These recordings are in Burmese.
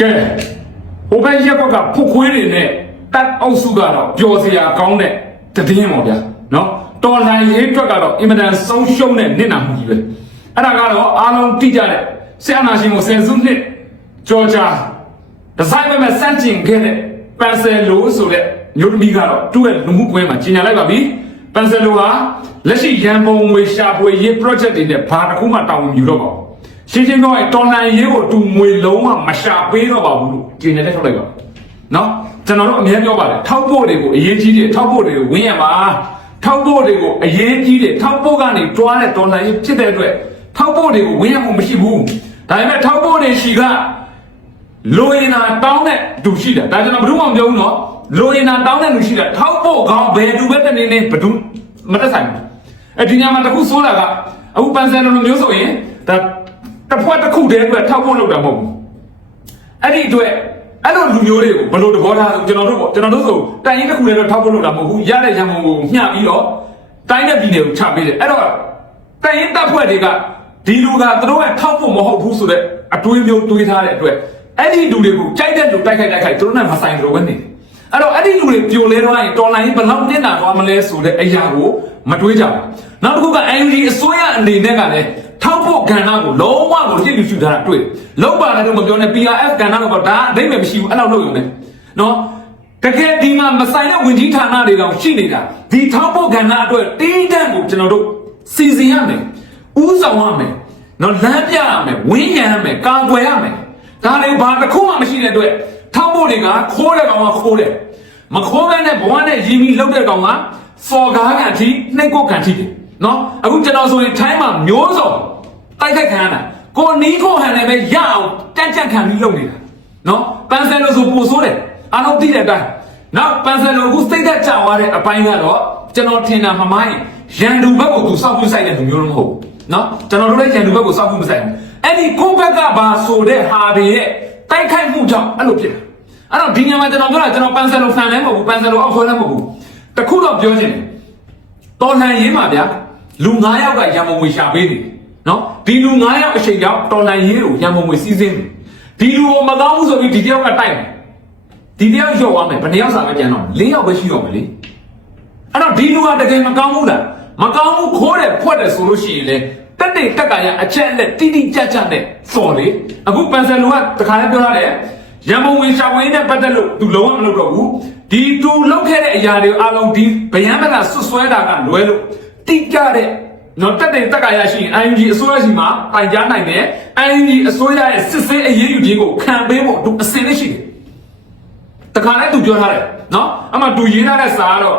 ကဲဟိုဘက်ရက်ကွက်ကဖုတ်ခွေးတွေနဲ့တက်အောက်စုကတော့ပျော်စရာကောင်းတဲ့တည်င်းပေါ့ဗျာနော်တော်လိုင်းရေးအတွက်ကတော့အင်မတန်ဆုံးရှုံးတဲ့နစ်နာမှုကြီးပဲအဲ့ဒါကတော့အားလုံးသိကြတဲ့ဆရာနာရှင်ကိုဆယ်စုနှစ်ကြော်ကြာဒီဇိုင်းမဲ့စန့်ကျင်ခဲ့တဲ့ပန်ဆယ်လိုဆိုတဲ့မျိုးသမီးကတော့သူ့ရဲ့လူမှုကွင်းမှာကြီးညာလိုက်ပါပြီပန်ဆယ်လိုဟာလက်ရှိရန်ပုံငွေရှာဖွေရေး project တွေနဲ့ဘာတစ်ခုမှတာဝန်ယူတော့ပါဘူး ရှင်းရှင်းပြောရင်တော်လန်ရေးကိုတူငွေလုံးဝမရှာပေးတော့ပါဘူးလို့ကျင်းနေတဲ့ထုတ်လိုက်ပါနော်ကျွန်တော်တို့အများပြောပါတယ်ထောက်ဖို့တွေကိုအရေးကြီးတယ်ထောက်ဖို့တွေကိုဝင်းရပါထောက်ဖို့တွေကိုအရေးကြီးတယ်ထောက်ဖို့ကနေတွားတဲ့တော်လန်ရေးဖြစ်တဲ့အတွက်ထောက်ဖို့တွေကိုဝင်းရမှုမရှိဘူးဒါပေမဲ့ထောက်ဖို့တွေရှိကလိုရင်နာတောင်းတဲ့သူရှိတယ်ဒါကျွန်တော်ဘယ်သူမှမပြောဘူးနော်လိုရင်နာတောင်းတဲ့သူရှိတယ်ထောက်ဖို့ကောင်းဘယ်သူပဲတနေနေဘယ်သူမတက်ဆိုင်ဘူးအဲဒီညမှာတစ်ခုဆိုးတာကအခုပန်ဆန်လိုမျိုးဆိုရင်ဒါ တစ်ဖွဲ့တစ်ခုတည်းအတွက်ထောက်ဖို့လုပ်တာမဟုတ်ဘူးအဲ့ဒီအတွက်အဲ့လိုလူမျိုးတွေကိုဘယ်လိုသဘောထားလဲကျွန်တော်တို့ပေါ့ကျွန်တော်တို့ဆိုတိုင်ရင်တစ်ခုတည်းတော့ထောက်ဖို့လုပ်တာမဟုတ်ဘူးရတဲ့ရံပုံကိုမျှပြီးတော့တိုင်းတဲ့ပြည်နယ်ကိုချပေးတယ်အဲ့တော့တိုင်ရင်တပ်ဖွဲ့တွေကဒီလူကသူတို့ကထောက်ဖို့မဟုတ်ဘူးဆိုတဲ့အတွေးမျိုးတွေးထားတဲ့အတွက်အဲ့ဒီလူတွေကိုကြိုက်တဲ့လူတိုက်ခိုက်တိုက်ခိုက်သူတို့နဲ့မဆိုင်ကြလို့ပဲနေတယ်အဲ့တော့အဲ့ဒီလူတွေပြိုလဲတော့ရင်တော်လိုင်းဘယ်လောက်နစ်နာသွားမလဲဆိုတဲ့အရာကိုမတွေးကြဘူးနောက်တစ်ခုက NUG အစိုးရအနေနဲ့ကလည်း ထောက်ဖို့ကဏ္ဍကိုလုံးဝကိုကြည့်လူရှုထားတာတွေ့လောက်ပါနဲ့တော့မပြောနဲ့ PRF ကဏ္ဍကတော့ဒါအဓိပ္ပာယ်မရှိဘူးအဲ့လောက်လုပ်ရုံနဲ့နော်တကယ်ဒီမှာမဆိုင်တဲ့ဝင်ကြီးဌာနတွေတောင်ရှိနေတာဒီထောက်ဖို့ကဏ္ဍအတွက်တင်းတန့်ကိုကျွန်တော်တို့စီစဉ်ရမယ်ဥဆောင်ရမယ်နော်လမ်းပြရမယ်ဝင်းရံရမယ်ကာကွယ်ရမယ်ဒါတွေဘာတစ်ခုမှမရှိတဲ့အတွက်ထောက်ဖို့တွေကခိုးတဲ့ကောင်ကခိုးတယ်မခိုးဘဲနဲ့ဘဝနဲ့ရင်းပြီးလှုပ်တဲ့ကောင်ကစော်ကားကန်ထိနှိတ်ကိုကန်ထိတယ် နော်အခုကျွန်တော်ဆိုရင်ထိုင်းမှာမျိုးစုံတိုက်ခိုက်ခံရတာကိုနီးကိုဟန်နဲ့ပဲရအောင်တန့်ကြန့်ခံပြီးလုပ်နေတာနော်ပန်ဆယ်လို့ဆိုပို့ဆိုးတယ်အားလုံးသိတဲ့အတိုင်းနောက်ပန်ဆယ်လို့အခုစိတ်သက်ကြွားတဲ့အပိုင်းကတော့ကျွန်တော်ထင်တာမမိုင်းရန်သူဘက်ကိုသူစောက်ပြီးဆိုင်တဲ့လူမျိုးတော့မဟုတ်ဘူးနော်ကျွန်တော်တို့လည်းရန်သူဘက်ကိုစောက်ပြီးမဆိုင်ဘူးအဲ့ဒီကိုဘက်ကဘာဆိုတဲ့ဟာတွေရဲ့တိုက်ခိုက်မှုကြောင့်အဲ့လိုဖြစ်တယ်အဲ့တော့ဒီညမှာကျွန်တော်ပြောတာကျွန်တော်ပန်ဆယ်လို့ဖန်လည်းမဟုတ်ဘူးပန်ဆယ်လို့အောက်ခွဲလည်းမဟုတ်ဘူးတခုတော့ပြောချင်တယ်တော်လှန်ရေးမှာဗျာ လူ9ယောက်ကရန်မုံငွေရှာပေးနေတယ်နော်ဒီလူ9ယောက်အချိန်ကြောင့်တော်လှန်ရေးကိုရန်မုံငွေစီးစင်းတယ်ဒီလူကိုမကောင်းဘူးဆိုပြီးဒီတယောက်ကတိုက်တယ်ဒီတယောက်ရော့သွားမယ်ဘယ်နှယောက်စာပဲပြန်တော့၄ယောက်ပဲရှိတော့မယ်လေအဲ့တော့ဒီလူကတကယ်မကောင်းဘူးလားမကောင်းဘူးခိုးတယ်ဖွက်တယ်ဆိုလို့ရှိရင်လေတက်တဲ့တက်ကရအချက်နဲ့တိတိကျကျနဲ့စော်လေအခုပန်ဆယ်လူကတခါလည်းပြောရတယ်ရန်မုံဝင်ရှာဝင်နဲ့ပတ်သက်လို့သူလုံးဝမလုပ်တော့ဘူးဒီတူလောက်ခဲ့တဲ့အရာတွေအားလုံးဒီဗျံမလာဆွဆွဲတာကလွဲလို့ တိကျတဲ့နော်တက်တဲ့တက်ကရရှိရင် ING အစိုးရစီမှာတိုင်ကြားနိုင်တယ် ING အစိုးရရဲ့စစ်ဆေးအရေးယူခြင်းကိုခံပေးဖို့သူအစင်လေးရှိတယ်တခါလည်းသူပြောထားတယ်နော်အမှသူရေးထားတဲ့စာကတော့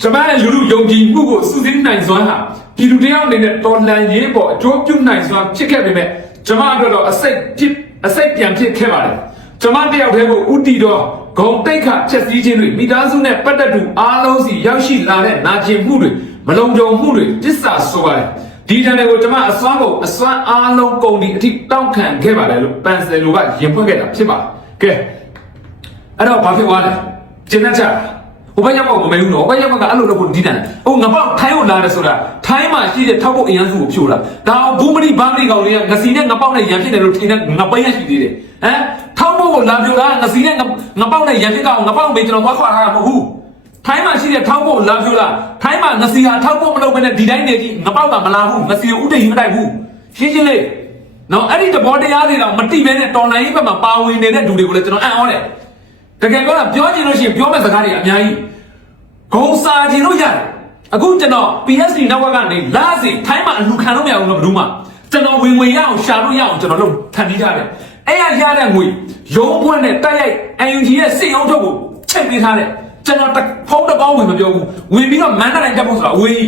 ကျွန်မရဲ့လူလူယုံကြည်မှုကိုစုစည်းနိုင်စွမ်းဟာဒီလူတယောက်အနေနဲ့တော်လှန်ရေးပေါ်အကျိုးပြုနိုင်စွမ်းဖြစ်ခဲ့ပေမဲ့ကျွန်မအတွက်တော့အစိတ်ဖြစ်အစိတ်ပြန်ဖြစ်ခဲ့ပါတယ်ကျွန်မတယောက်တည်းကိုဥတီတော်ဂုံတိတ်ခချက်စည်းခြင်းတွေမိသားစုနဲ့ပတ်သက်သူအားလုံးစီရောက်ရှိလာတဲ့နာကျင်မှုတွေ မလုံခြုံမှုတွေတစ္ဆာဆိုပါတယ်ဒီတန်တွေကိုကျွန်မအစွမ်းကိုအစွမ်းအားလုံးကုန်ဒီအထိတောက်ခံခဲ့ပါတယ်လို့ပန်ဆယ်လိုကရင်ဖွက်ခဲ့တာဖြစ်ပါတယ်ကဲအဲ့တော့ဘာဖြစ်သွားလဲကျင်းတတ်ချဟိုဘက်ရောက်တော့မမဲဘူးနော်ဟိုဘက်ရောက်ကတော့အဲ့လိုလုပ်ဖို့ဒီတန်ဟိုငပေါက်ထိုင်းကိုလာတယ်ဆိုတာထိုင်းမှာရှိတဲ့ထောက်ဖို့အရန်စုကိုဖြိုးတာဒါအောင်ဘူးမဏိဘာမဏိကောင်တွေကငစီနဲ့ငပေါက်နဲ့ရန်ဖြစ်တယ်လို့ထင်တဲ့ငပိန်းရရှိသေးတယ်ဟမ်ထောက်ဖို့ကိုလာဖြိုးတာငစီနဲ့ငပေါက်နဲ့ရန်ဖြစ်ကောင်ငပေါက်မေးကျွန်တော်သွားခွာထားတာမဟုတ်ဘူး ထိုင်းမှာရှိတဲ့ထောက်ဖို့လာဖြိုးလားထိုင်းမှာငစီဟာထောက်ဖို့မလုပ်ဘဲနဲ့ဒီတိုင်းနေကြည့်ငပေါက်ကမလာဘူးငစီကိုဥတည်မတိုက်ဘူးရှင်းရှင်းလေးနော်အဲ့ဒီတဘောတရားတွေတော့မတိမဲနဲ့တော်လိုင်းရေးဘက်မှာပါဝင်နေတဲ့လူတွေကိုလည်းကျွန်တော်အံ့ဩတယ်တကယ်ပြောတာပြောချင်လို့ရှိရင်ပြောမဲ့စကားတွေအများကြီးဂုံစာကျင်လို့ရတယ်အခုကျွန်တော် PSD network ကနေလာစီထိုင်းမှာအလူခံလို့မရဘူးလို့ဘယ်သူမှကျွန်တော်ဝင်ဝင်ရအောင်ရှာလို့ရအောင်ကျွန်တော်လုပ်ထန်ပြီးကြတယ်အဲ့ရရတဲ့ငွေရုံးပွင့်နဲ့တိုက်ရိုက် UNG ရဲ့စစ်ရုံးထုတ်ကိုချက်ပေးထားတယ် ကျွန်တော်ဖုံးတပေါင်းဝင်မပြောဘူးဝင်ပြီးတော့မန္တလေးတက်ဖို့ဆိုတာဝေး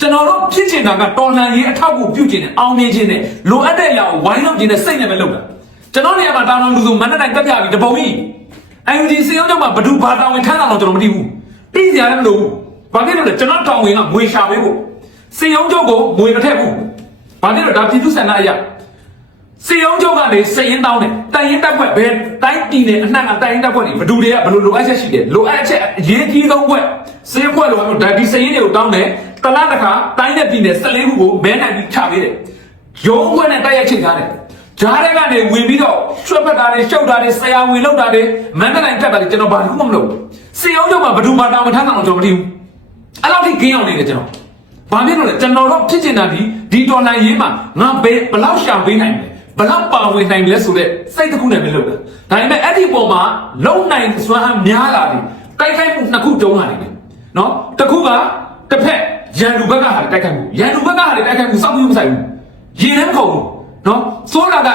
ကျွန်တော်တို့ဖြစ်ချင်တာကတော်လှန်ရေးအထောက်အကူပြုချင်တယ်အောင်မြင်ချင်တယ်လိုအပ်တဲ့အရာကိုဝိုင်းလုပ်ချင်တဲ့စိတ်နဲ့ပဲလုပ်တာကျွန်တော်နေရာမှာတောင်းတောင်းလူစုမန္တလေးတက်ပြပြီးတပုံကြီး UNG စစ်ရုံးချုပ်မှာဘယ်သူဘာတောင်းဝင်ထမ်းတာတော့ကျွန်တော်မသိဘူးပြီးစရာလည်းမလိုဘူး။ဘာဖြစ်လို့လဲကျွန်တော်တောင်းဝင်ကငွေရှာပေးဖို့စေယုံချုပ်ကိုငွေမထည့်ဘူး။ဘာဖြစ်လို့ဒါပြည်သူ့ဆန္ဒအရာ စေယုံချုပ်ကနေစရင်တောင်းတယ်။တိုင်ရင်တက်ခွက်ဘယ်တိုင်းပြည်နယ်အနှံ့ကတိုင်ရင်တက်ခွက်တွေဘယ်သူတွေကဘယ်လိုလိုအပ်ချက်ရှိတယ်။လိုအပ်ချက်အရေးကြီးဆုံးခွက်စေခွက်လိုမျိုးဒါဒီစရင်တွေကိုတောင်းတယ်။တလားတစ်ခါတိုင်းတဲ့ပြည်နယ်14ခုကိုမဲနိုင်ပြီးချပေးတယ်။ရုံးခွက်နဲ့တိုက်ရိုက်ချိန်ထားတယ်။ဂျားတဲ့ကနေဝင်ပြီးတော့ရွှက်ဖက်တာတွေရှုပ်တာတွေဆရာဝင်လောက်တာတွေမန္တလေးတက်တာတွေကျွန်တော်ဘာလို့မှမလုပ်ဘူးစေအောင်ကြောင့်မှဘယ်သူမှတောင်းမထမ်းတာတော့ကျွန်တော်မသိဘူးအဲ့လောက်ထိဂိမ်းအောင်နေတယ်ကျွန်တော်ဘာဖြစ်လို့လဲကျွန်တော်တို့ဖြစ်ချင်တာဒီဒီတော်လိုင်းရေးမှာငါဘယ်ဘလောက်ရှာပေးနိုင်လဲ ဘလောက်ပါဝင်နိုင်လဲဆိုတော့စိတ်တစ်ခုနဲ့ပဲလုပ်တာဒါပေမဲ့အဲ့ဒီပုံမှာလုံနိုင်စွမ်းအားများလာတယ်တိုက်ခိုက်မှုနှစ်ခုတုံးလာတယ်နော်တစ်ခုကတစ်ဖက်ရန်လူဘက်ကဟာတိုက်ခိုက်မှုရန်လူဘက်ကဟာတိုက်ခိုက်မှုစောင့်ကြည့်မဆိုင်ဘူးရေထဲမကုန်ဘူးနော်စိုးလာက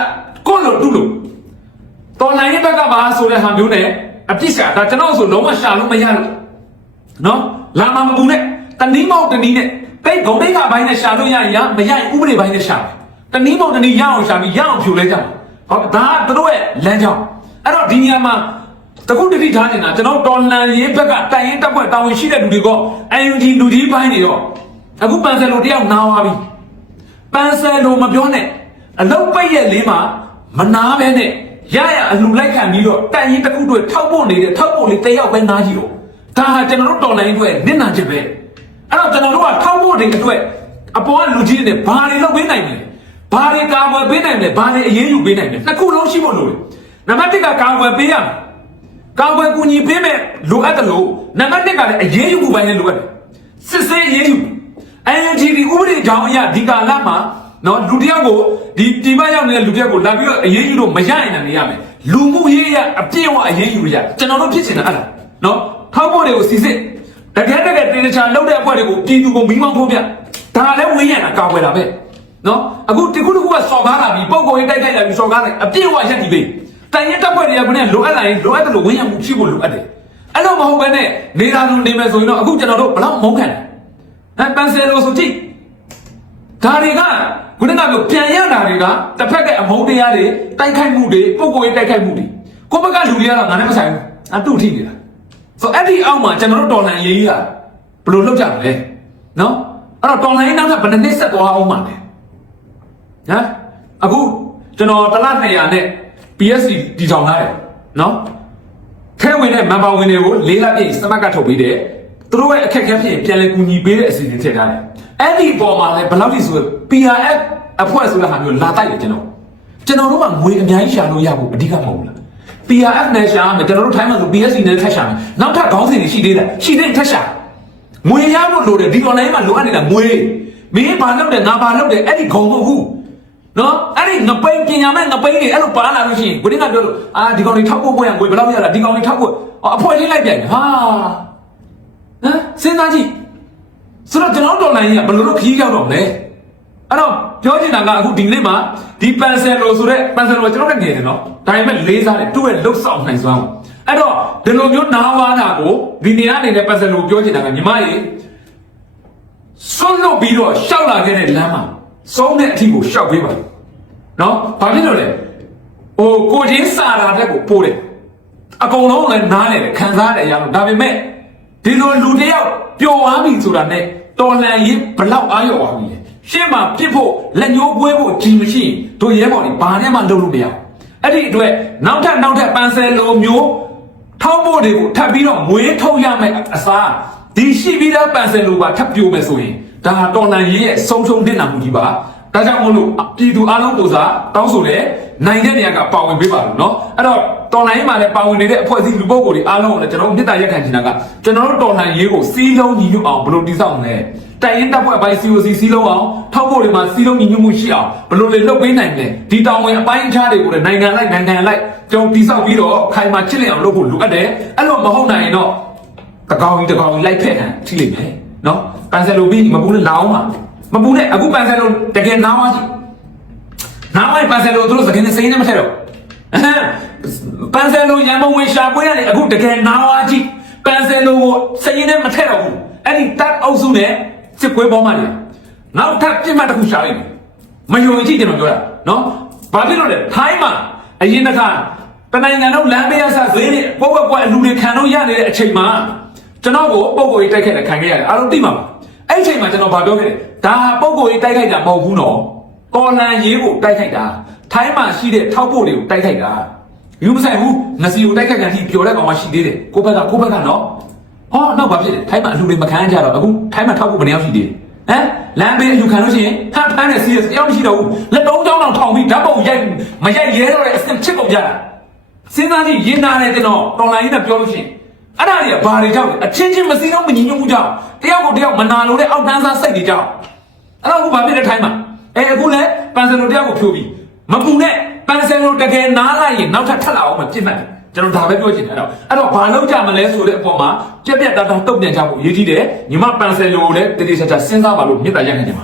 ကိုလိုတူလို့တော်လိုင်းရဲ့ဘက်ကပါဆိုတဲ့ဟာမျိုးနဲ့အပြစ်ရှာဒါကျွန်တော်ဆိုလုံးဝရှာလို့မရလို့နော်လာမမပူနဲ့တနည်းမောက်တနည်းနဲ့တိတ်ဂုံတိတ်ကဘိုင်းနဲ့ရှာလို့ရရင်ရမရရင်ဥပဒေဘိုင်းနဲ့ရှာတယ် တနည်းမောက်တနည်းရအောင်ရှာပြီးရအောင်ဖြိုလဲကြတယ်ဟောဒါကတို့ရဲ့လမ်းကြောင်းအဲ့တော့ဒီနေရာမှာတခုတတိထားနေတာကျွန်တော်တော်လန်ရေးဘက်ကတိုင်ရင်တက်ပွဲတာဝန်ရှိတဲ့လူတွေကအယူဂျီလူကြီးဘိုင်းတွေတော့အခုပန်ဆယ်လိုတယောက်နားသွားပြီပန်းဆယ်လိုမပြောနဲ့အလုတ်ပိတ်ရဲ့လေးမှာမနာပဲနဲ့ရရအလူလိုက်ခံပြီးတော့တိုင်ရင်တစ်ခုတွေ့ထောက်ဖို့နေတဲ့ထောက်ဖို့လေးတယောက်ပဲနားကြည့်တော့ဒါဟာကျွန်တော်တို့တော်လိုင်းအတွက်နစ်နာချက်ပဲအဲ့တော့ကျွန်တော်တို့ကထောက်ဖို့တွေအတွက်အပေါ်ကလူကြီးတွေဘာတွေလုပ်ပေးနိုင်လဲ ဘာတွေကာကွယ်ပေးနိုင်လဲဘာတွေအရေးယူပေးနိုင်လဲနှစ်ခုလုံးရှိဖို့လိုတယ်နံပါတ်1ကကာကွယ်ပေးရမယ်ကာကွယ်ကူညီပေးမယ်လိုအပ်တယ်လို့နံပါတ်2ကလည်းအရေးယူမှုပိုင်းလည်းလိုအပ်တယ်စစ်ဆေးအရေးယူ NGD ဥပဒေကြောင့်အရာဒီကာလမှာနော်လူတစ်ယောက်ကိုဒီဒီမရောက်နေတဲ့လူတစ်ယောက်ကိုလာပြီးတော့အရေးယူလို့မရရင်လည်းနေရမယ်လူမှုရေးရအပြည့်အဝအရေးယူရကျွန်တော်တို့ဖြစ်ချင်တာအဲ့ဒါနော်ထောက်ဖို့တွေကိုစီစစ်တကယ်တကယ်တေချာလောက်တဲ့အဖွဲ့တွေကိုပြည်သူကိုမိမောင်းထိုးပြဒါလည်းဝေးရတာကောက်ွယ်တာပဲ နော်အခုတခုတခုကစော်ကားလာပြီးပုံကိုရေးတိုက်ခိုက်လာပြီးစော်ကားလိုက်အပြည့်အဝရက်ဒီပဲတိုင်ရင်တပ်ဖွဲ့တွေကဘယ်နဲ့လိုအပ်လာရင်လိုအပ်တယ်လို့ဝင်းရမှုဖြစ်ဖို့လိုအပ်တယ်အဲ့လိုမဟုတ်ဘဲနဲ့နေတာလုံးနေမယ်ဆိုရင်တော့အခုကျွန်တော်တို့ဘလောက်မုန်းခံတယ်ဟမ်ပန်ဆယ်လိုဆိုကြည့်ဒါတွေကခုနကပြောပြန်ရတာတွေကတစ်ဖက်ကအမုန်းတရားတွေတိုက်ခိုက်မှုတွေပုံကိုရေးတိုက်ခိုက်မှုတွေကိုယ့်ဘက်ကလူတွေကတော့ငါနဲ့မဆိုင်ဘူးအတူထိနေတာဆိုအဲ့ဒီအောက်မှာကျွန်တော်တို့တော်လန်ရေးကြီးကဘယ်လိုလုပ်ကြမလဲနော်အဲ့တော့တော်လန်ရေးနောက်ထပ်ဘယ်နှစ်နှစ်ဆက်သွားအောင်မှာလဲ ဟမ်အခုကျွန်တော်တစ်လ200နဲ့ PSC တီထောင်ထားတယ်နော်ထဲဝင်တဲ့ member ဝင်တွေကိုလေးလပြည့်စမတ်ကထုတ်ပေးတယ်သူတို့ရဲ့အခက်အခဲဖြစ်ရင်ပြန်လည်ကူညီပေးတဲ့အစီအစဉ်ထည့်ထားတယ်အဲ့ဒီအပေါ်မှာလည်းဘယ်လောက်ထိဆို PRF အဖွဲ့ဆိုတဲ့ဟာမျိုးလာတိုက်တယ်ကျွန်တော်ကျွန်တော်တို့ကငွေအများကြီးရှာလို့ရဖို့အဓိကမဟုတ်ဘူးလား PRF နဲ့ရှာမယ်ကျွန်တော်တို့ထိုင်းမှာဆို PSC နဲ့ထပ်ရှာမယ်နောက်ထပ်ခေါင်းစဉ်တွေရှိသေးတယ်ရှိသေးတယ်ထပ်ရှာငွေရဖို့လိုတယ်ဒီ online မှာလိုအပ်နေတာငွေမင်းဘာလုပ်တယ်ငါဘာလုပ်တယ်အဲ့ဒီဂုံမဟုတ်ဘူး နော်အဲ့ဒီငပိန်ပညာမဲ့ငပိန်တွေအဲ့လိုပါလာလို့ရှိရင်ကိုရင်းကပြောလို့အာဒီကောင်တွေထောက်ဖို့ပွဲရငွေဘယ်လောက်ရတာဒီကောင်တွေထောက်ဖို့အော်အဖွဲလေးလိုက်ပြန်ဟာဟမ်စဉ်းစားကြည့်ဆိုတော့ကျွန်တော်တော်လိုင်းကြီးကဘယ်လိုလုပ်ခရီးရောက်တော့မလဲအဲ့တော့ပြောချင်တာကအခုဒီနေ့မှာဒီပန်ဆယ်လိုဆိုတဲ့ပန်ဆယ်လိုကကျွန်တော်လည်းငယ်တယ်နော်ဒါပေမဲ့လေးစားတယ်သူ့ရဲ့လှုပ်ဆောင်နိုင်စွမ်းကိုအဲ့တော့ဒီလိုမျိုးနားဝါတာကိုဒီနေရာနေတဲ့ပန်ဆယ်လိုကိုပြောချင်တာကညီမကြီးဆွတ်လို့ပြီးတော့ရှောက်လာခဲ့တဲ့လမ်းမှာ စုံးတဲ့အထီကိုရှောက်ပေးပါနော်ဘာဖြစ်လို့လဲဟိုကိုချင်းစာတာတဲ့ကိုပိုးတယ်အကုန်လုံးလည်းနားလေတယ်ခံစားရတယ်အရာလို့ဒါပေမဲ့ဒီလိုလူတစ်ယောက်ပျော်သွားပြီဆိုတာနဲ့တော်လန်ရေးဘလောက်အားရောသွားပြီလဲရှင်းမှာပြစ်ဖို့လက်ညှိုးပွဲဖို့ကြီးမရှိရင်တို့ရဲဘော်တွေဘာနဲ့မှလုပ်လို့မရဘူးအဲ့ဒီအတွက်နောက်ထပ်နောက်ထပ်ပန်ဆယ်လိုမျိုးထောက်ဖို့တွေကိုထပ်ပြီးတော့မွေးထုတ်ရမယ်အစားဒီရှိပြီးသားပန်ဆယ်လိုပါထပ်ပြိုမယ်ဆိုရင် ဒါဟာတော်လန်ရေးရဲ့ဆုံးရှုံးတင်တာမှုကြီးပါဒါကြောင့်မို့လို့ပြည်သူအလုံးကိုစားတောင်းဆိုလဲနိုင်တဲ့နေရာကပါဝင်ပေးပါလို့เนาะအဲ့တော့တော်လန်ရေးမှာလည်းပါဝင်နေတဲ့အဖွဲ့အစည်းလူပုဂ္ဂိုလ်တွေအားလုံးကိုလည်းကျွန်တော်တို့မြစ်တာရက်ခံချင်တာကကျွန်တော်တို့တော်လန်ရေးကိုစီးလုံးညီညွတ်အောင်ဘယ်လိုတည်ဆောက်မလဲတိုင်ရင်တပ်ဖွဲ့အပိုင်း COC စီးလုံးအောင်ထောက်ဖို့တွေမှာစီးလုံးညီညွတ်မှုရှိအောင်ဘယ်လိုလေလုပ်ပေးနိုင်မလဲဒီတောင်ဝင်အပိုင်းအခြားတွေကိုလည်းနိုင်ငံလိုက်နိုင်ငံလိုက်ကျွန်တော်တည်ဆောက်ပြီးတော့ခိုင်မာချစ်လျအောင်လုပ်ဖို့လိုအပ်တယ်အဲ့လိုမဟုတ်နိုင်ရင်တော့ တကောင်ကြီးတကောင်ကြီးလိုက်ဖက်ခံထိလိမ့်မယ် နော်ပန်ဆယ်လိုပြီးမပူနဲ့လောင်းပါမပူနဲ့အခုပန်ဆယ်လိုတကယ်နားဝါကြည့်နားဝါပန်ဆယ်လိုသူတို့စကင်းနဲ့စိမ်းနဲ့မထက်တော့အဟမ်းပန်ဆယ်လိုရန်မုံဝင်ရှာပွဲရတယ်အခုတကယ်နားဝါကြည့်ပန်ဆယ်လိုကိုစိမ်းနဲ့မထက်တော့ဘူးအဲ့ဒီတက်အုပ်စုနဲ့စစ်ကွဲပေါ်မှလေနောက်ထပ်ပြစ်မှတ်တစ်ခုရှာလိုက်မယ်မယုံကြည့်တယ်မပြောတာနော်ဘာဖြစ်လို့လဲထိုင်းမှာအရင်တစ်ခါတနိုင်ငံလုံးလမ်းပေးရဆက်ဈေးတွေပုတ်ဝက်ပွက်အလူတွေခံလို့ရနေတဲ့အချိန်မှာ ကျွန်တော်ကိုပုံကိုကြီးတိုက်ခိုက်တာခံခဲ့ရတယ်အားလုံးသိမှာပါအဲ့ဒီအချိန်မှာကျွန်တော်ဗာပြောခဲ့တယ်ဒါပုံကိုကြီးတိုက်ခိုက်တာမဟုတ်ဘူးနော်တော်လန်ရေးကိုတိုက်ခိုက်တာထိုင်းမှာရှိတဲ့ထောက်ပို့တွေကိုတိုက်ခိုက်တာယူမဆိုင်ဘူးငစီကိုတိုက်ခိုက်ကန်ထိပျော်တဲ့ကောင်မှရှိသေးတယ်ကိုဘက်ကကိုဘက်ကနော်ဟောနောက်ဘာဖြစ်လဲထိုင်းမှာအလူတွေမခံကြတော့အခုထိုင်းမှာထောက်ပို့ဘယ်နှယောက်ရှိသေးလဲဟမ်လမ်းဘေးအယူခံလို့ရှိရင်ဟန်ဖမ်းတဲ့ CS အယောက်မရှိတော့ဘူးလက်တုံးချောင်းတောင်ထောင်ပြီးဓာတ်ပုံရိုက်မရိုက်ရဲတော့တဲ့အဆင့်ဖြစ်ကုန်ကြတာစဉ်းစားကြည့်ရင်နာတယ်ကျွန်တော်တော်လိုင်းနဲ့ပြောလို့ရှိရင် အဲ့ဒါတွေကဘာတွေကြောင့်လဲအချင်းချင်းမစည်းတော့မညီညွတ်မှုကြောင့်တယောက်ကိုတယောက်မနာလို့တဲ့အောက်တန်းစားစိတ်တွေကြောင့်အဲ့တော့အခုဘာဖြစ်တဲ့ထိုင်းမှာအဲအခုလဲပန်ဆယ်လိုတယောက်ကိုဖြိုးပြီးမပူနဲ့ပန်ဆယ်လိုတကယ်နားလိုက်ရင်နောက်ထပ်ထပ်လာအောင်မပြစ်မှတ်တယ်ကျွန်တော်ဒါပဲပြောချင်တယ်အဲ့တော့အဲ့တော့ဘာလုပ်ကြမလဲဆိုတဲ့အပေါ်မှာပြက်ပြက်တာတာတုတ်ပြန်ကြဖို့အရေးကြီးတယ်ညီမပန်ဆယ်လိုကိုလည်းတတိချာချာစဉ်းစားပါလို့မြစ်တာရက်နေတယ်